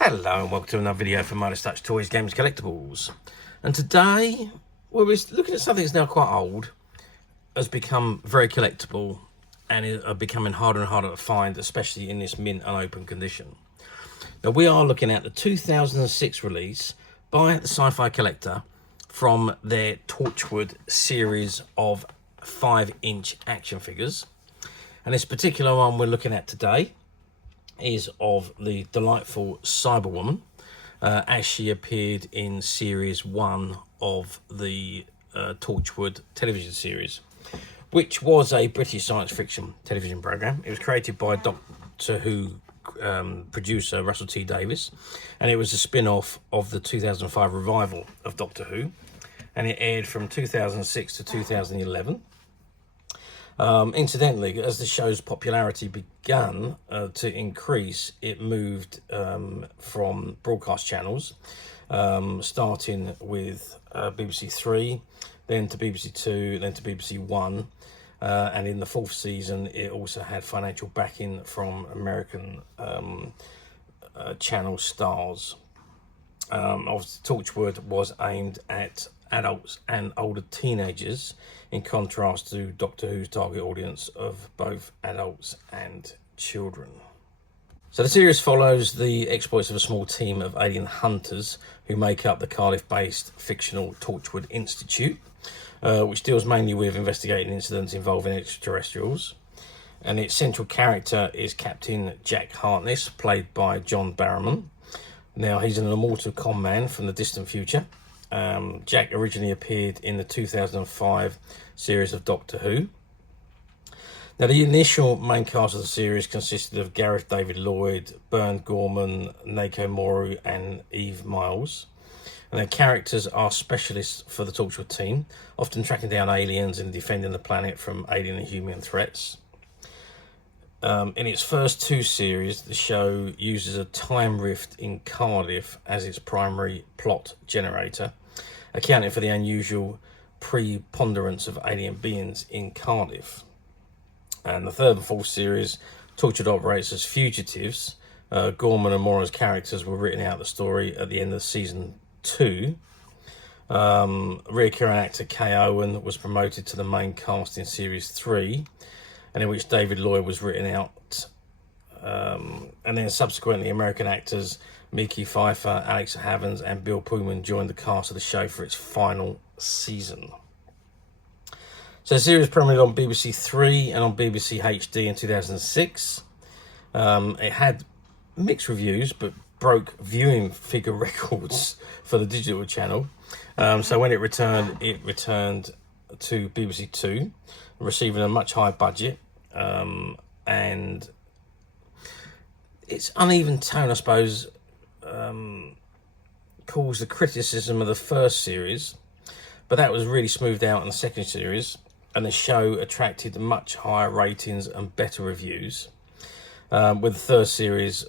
Hello and welcome to another video from Midas Touch Toys, Games, Collectibles. And today we're looking at something that's now quite old, has become very collectible and is becoming harder and harder to find, especially in this mint and open condition. Now we are looking at the 2006 release by the Sci-Fi Collector from their Torchwood series of 5-inch action figures. And this particular one we're looking at today is of the delightful Cyberwoman, as she appeared in series 1 of the Torchwood television series, which was a British science fiction television program. It was created by Doctor Who producer Russell T Davies, and it was a spin-off of the 2005 revival of Doctor Who, and it aired from 2006 to 2011. Incidentally, as the show's popularity began to increase, it moved from broadcast channels, starting with BBC 3, then to BBC 2, then to BBC 1, and in the 4th season it also had financial backing from American channel stars. Obviously, Torchwood was aimed at adults and older teenagers, in contrast to Doctor Who's target audience of both adults and children. So the series follows the exploits of a small team of alien hunters who make up the Cardiff-based fictional Torchwood Institute, which deals mainly with investigating incidents involving extraterrestrials. And its central character is Captain Jack Harkness, played by John Barrowman. Now, he's an immortal con man from the distant future. Jack originally appeared in the 2005 series of Doctor Who. Now, the initial main cast of the series consisted of Gareth David Lloyd, Bern Gorman, Nako Moru and Eve Miles. And their characters are specialists for the Torchwood team, often tracking down aliens and defending the planet from alien and human threats. In its first 2 series, the show uses a time rift in Cardiff as its primary plot generator, accounting for the unusual preponderance of alien beings in Cardiff. And the 3rd and 4th series, Torchwood operates as fugitives. Gorman and Mora's characters were written out of the story at the end of season 2. Recurring actor Kay Owen was promoted to the main cast in series 3, and in which David Lloyd was written out. And then subsequently, American actors Mickey Pfeiffer, Alex Havens and Bill Pullman joined the cast of the show for its final season. So the series premiered on BBC 3 and on BBC HD in 2006. It had mixed reviews, but broke viewing figure records for the digital channel. So when it returned to BBC 2, receiving a much higher budget, and its uneven tone, I suppose, caused the criticism of the first series, but that was really smoothed out in the second series, and the show attracted much higher ratings and better reviews, with the 3rd series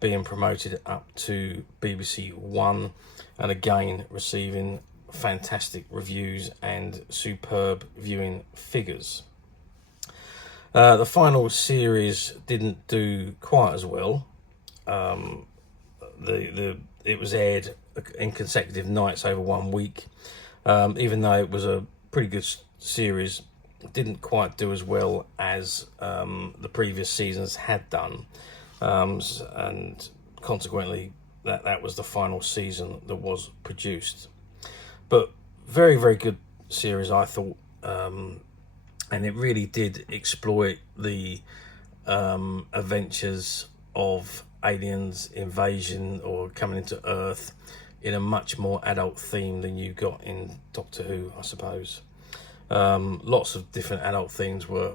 being promoted up to BBC 1 and again receiving fantastic reviews and superb viewing figures. The final series didn't do quite as well. It was aired in consecutive nights over 1 week. Even though it was a pretty good series, it didn't quite do as well as the previous seasons had done, and consequently that was the final season that was produced. But very, very good series, I thought, and it really did exploit the adventures of aliens invasion or coming into Earth in a much more adult theme than you got in Doctor Who, I suppose. Lots of different adult themes were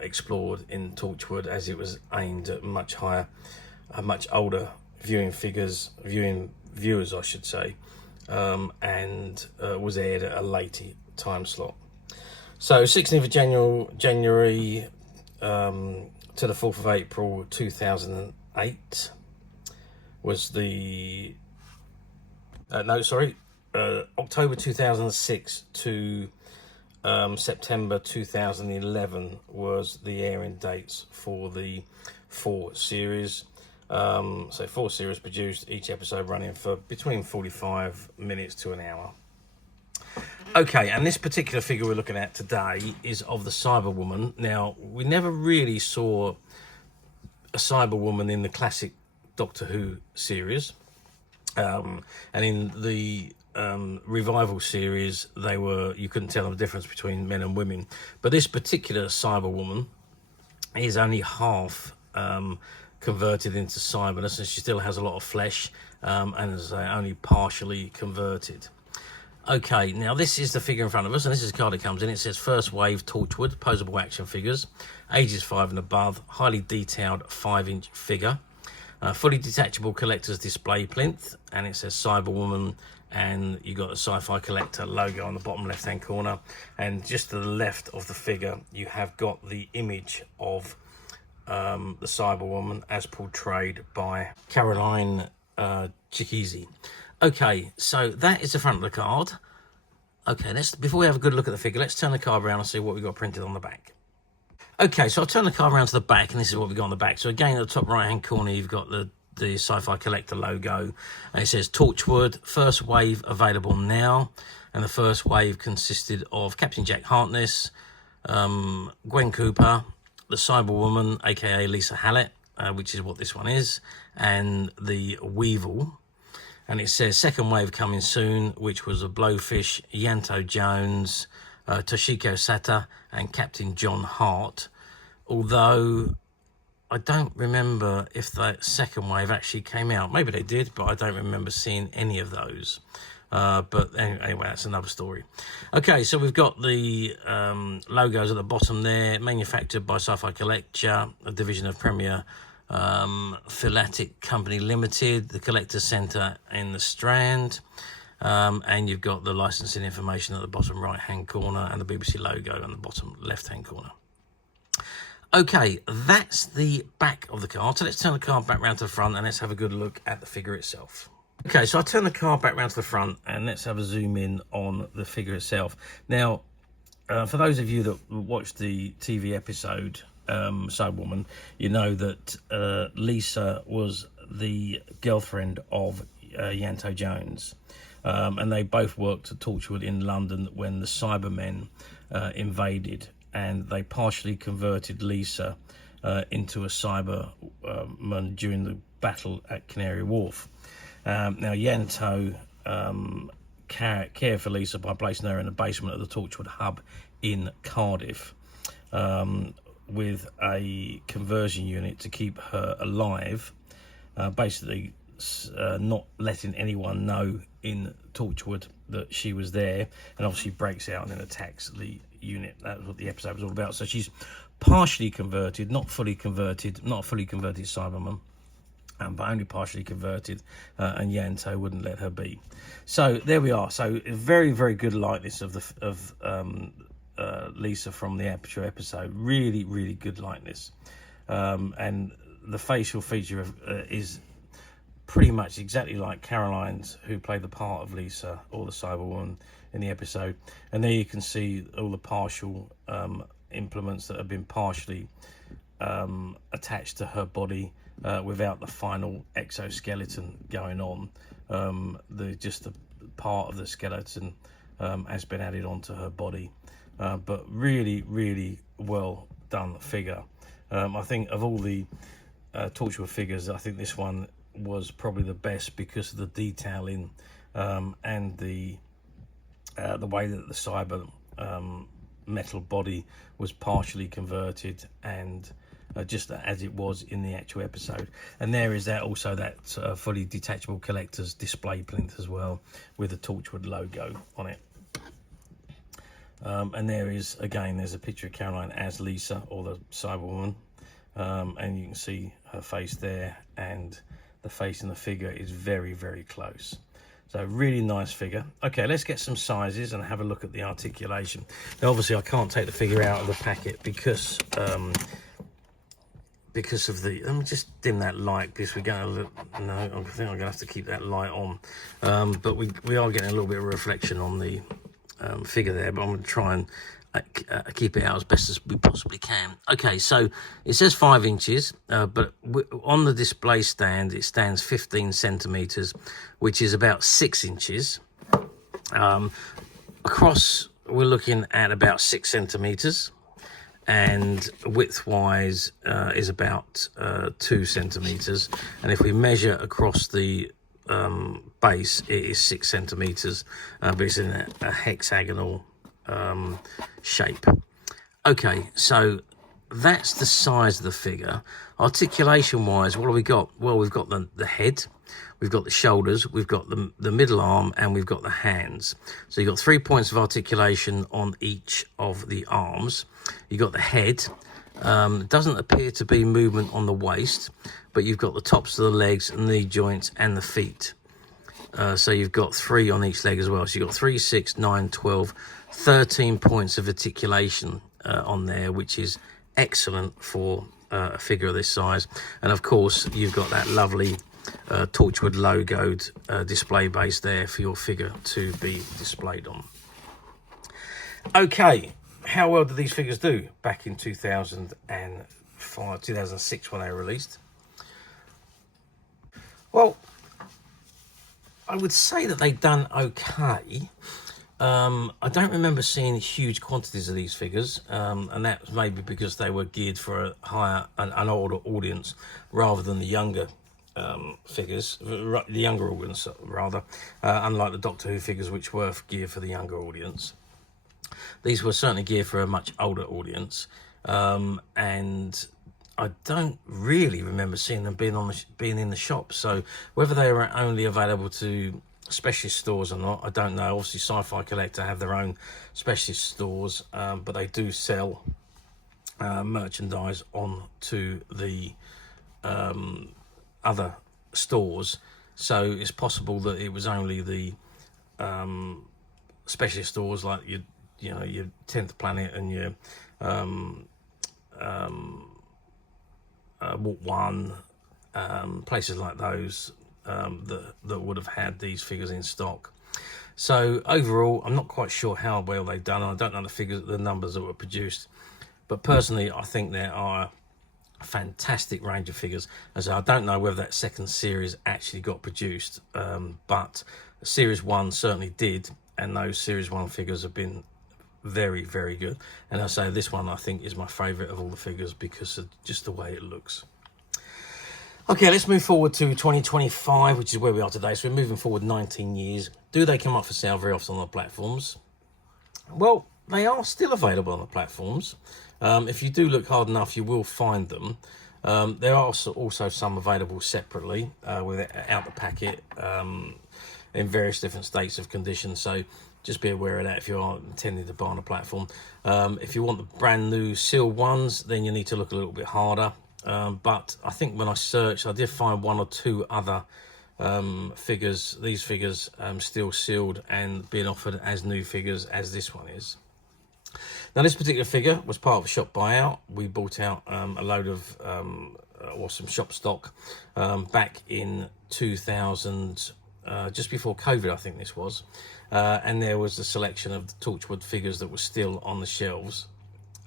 explored in Torchwood, as it was aimed at much older viewers, I should say, and was aired at a later time slot. So 16th of January to the 4th of April 2008 was the October 2006 to September 2011 was the airing dates for the 4 series. So 4 series produced, each episode running for between 45 minutes to an hour. Okay, and this particular figure we're looking at today is of the Cyberwoman. Now, we never really saw a Cyberwoman in the classic Doctor Who series. And in the revival series, you couldn't tell the difference between men and women. But this particular Cyberwoman is only half converted into cyberness, and she still has a lot of flesh, and is only partially converted. Okay, now this is the figure in front of us, and this is the card it comes in. It says First Wave Torchwood Posable Action Figures, ages 5 and above, highly detailed 5-inch figure. Fully detachable collectors display plinth, and it says Cyberwoman, and you got the Sci-Fi Collector logo on the bottom left hand corner, and just to the left of the figure you have got the image of the Cyberwoman as portrayed by Caroline Chilkezie. Okay, so that is the front of the card. Okay, before we have a good look at the figure, let's turn the card around and see what we've got printed on the back. Okay, so I'll turn the card around to the back, and this is what we've got on the back. So again, at the top right-hand corner, you've got the Sci-Fi Collector logo, and it says Torchwood, first wave available now. And the first wave consisted of Captain Jack Harkness, Gwen Cooper, the Cyberwoman, aka Lisa Hallett, which is what this one is, and the Weevil. And it says second wave coming soon, which was a Blowfish, Yanto Jones, Toshiko Sata, and Captain John Hart. Although I don't remember if the second wave actually came out. Maybe they did, but I don't remember seeing any of those. But anyway, that's another story. Okay, so we've got the logos at the bottom there, manufactured by Sci-Fi Collector, a division of Premier Philatelic Company Limited, the Collector Centre in the Strand, and you've got the licensing information at the bottom right hand corner and the BBC logo on the bottom left hand corner. Okay, that's the back of the card. So let's turn the card back round to the front and let's have a good look at the figure itself. Okay, so I'll turn the card back round to the front and let's have a zoom in on the figure itself. Now, for those of you that watched the TV episode Cyberwoman, you know that Lisa was the girlfriend of Yanto Jones, and they both worked at Torchwood in London when the Cybermen invaded, and they partially converted Lisa into a Cyberman during the battle at Canary Wharf. Now Yanto cared for Lisa by placing her in the basement of the Torchwood hub in Cardiff, with a conversion unit to keep her alive, basically not letting anyone know in Torchwood that she was there, and obviously breaks out and then attacks the unit. That's what the episode was all about. So she's partially converted, not a fully converted Cyberman, but only partially converted, and Yanto wouldn't let her be. So there we are. So a very, very good likeness of Lisa from the Aperture episode. Really, really good likeness, and the facial feature is pretty much exactly like Caroline's, who played the part of Lisa, or the Cyberwoman, in the episode. And there you can see all the partial implements that have been partially attached to her body, without the final exoskeleton going on. Just the part of the skeleton has been added onto her body. But really, really well done figure. I think of all the Torchwood figures, I think this one was probably the best because of the detailing, and the way that the cyber metal body was partially converted, and just as it was in the actual episode. And there is also that fully detachable collector's display plinth as well, with the Torchwood logo on it. And there's a picture of Caroline as Lisa, or the Cyberwoman, and you can see her face there, and the face in the figure is very, very close. So really nice figure. Okay, let's get some sizes and have a look at the articulation. Now obviously I can't take the figure out of the packet because of the, let me just dim that light, because we're going to look, no, I think I'm going to have to keep that light on, but we are getting a little bit of reflection on the figure there, but I'm going to try and keep it out as best as we possibly can. Okay, so it says 5 inches, but on the display stand it stands 15 centimeters, which is about 6 inches. Across we're looking at about 6 centimeters, and width-wise is about 2 centimeters. And if we measure across the base, it is 6 centimeters, but it's in a hexagonal shape. Okay, so that's the size of the figure. Articulation-wise, what have we got? Well, we've got the head, we've got the shoulders, we've got the middle arm, and we've got the hands. So you've got 3 points of articulation on each of the arms. You've got the head. It doesn't appear to be movement on the waist, but you've got the tops of the legs, knee joints, and the feet. So you've got 3 on each leg as well. So you've got 3, 6, 9, 12, 13 points of articulation on there, which is excellent for a figure of this size. And of course, you've got that lovely Torchwood logoed display base there for your figure to be displayed on. Okay, how well did these figures do back in 2005, 2006 when they were released? Well, I would say that they've done okay. I don't remember seeing huge quantities of these figures, and that was maybe because they were geared for an older audience rather than the younger figures, the younger audience rather, unlike the Doctor Who figures, which were geared for the younger audience. These were certainly geared for a much older audience, and I don't really remember seeing them being in the shop. So whether they were only available to specialist stores or not, I don't know. Obviously, Sci-Fi Collector have their own specialist stores, but they do sell merchandise on to the other stores. So it's possible that it was only the specialist stores like your 10th Planet and your Walk One, places like those that would have had these figures in stock. So overall, I'm not quite sure how well they've done. I don't know the numbers that were produced, but personally, I think there are a fantastic range of figures. As I don't know whether that second series actually got produced, but Series 1 certainly did, and those Series 1 figures have been very, very good. And I say this one I think is my favourite of all the figures because of just the way it looks. Okay, let's move forward to 2025, which is where we are today. So we're moving forward 19 years. Do they come up for sale very often on the platforms? Well, they are still available on the platforms. If you do look hard enough, you will find them. There are also some available separately out the packet in various different states of condition. So just be aware of that if you are intending to buy on a platform. If you want the brand new sealed ones, then you need to look a little bit harder. But I think when I searched, I did find 1 or 2 other figures, these figures still sealed and being offered as new figures as this one is. Now this particular figure was part of a shop buyout. We bought out a load of some shop stock back in 2000, just before COVID I think this was, and there was a selection of the Torchwood figures that were still on the shelves.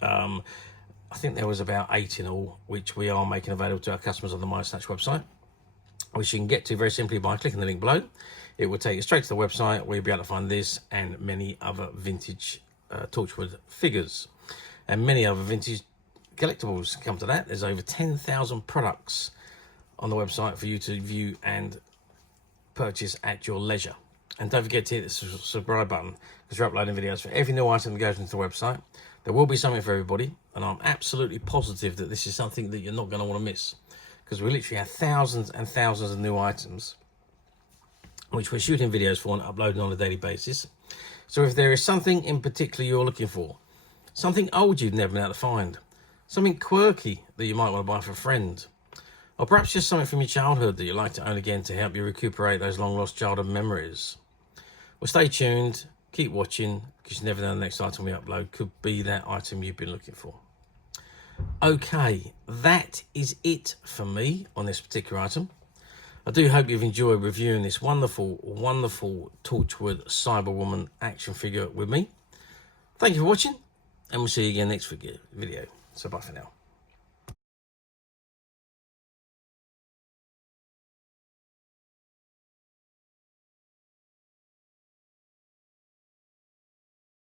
I think there was about 8 in all, which we are making available to our customers on the MySnatch website, which you can get to very simply by clicking the link below. It will take you straight to the website where you'll be able to find this and many other vintage Torchwood figures and many other vintage collectibles. Come to that, there's over 10,000 products on the website for you to view and purchase at your leisure. And don't forget to hit the subscribe button because we're uploading videos for every new item that goes into the website. There will be something for everybody, and I'm absolutely positive that this is something that you're not going to want to miss, because we literally have thousands and thousands of new items which we're shooting videos for and uploading on a daily basis. So if there is something in particular you're looking for, something old you've never been able to find, something quirky that you might want to buy for a friend, or perhaps just something from your childhood that you'd like to own again to help you recuperate those long lost childhood memories, well, stay tuned. Keep watching, because you never know the next item we upload could be that item you've been looking for. Okay, that is it for me on this particular item. I do hope you've enjoyed reviewing this wonderful, wonderful Torchwood Cyberwoman action figure with me. Thank you for watching, and we'll see you again next video. So bye for now.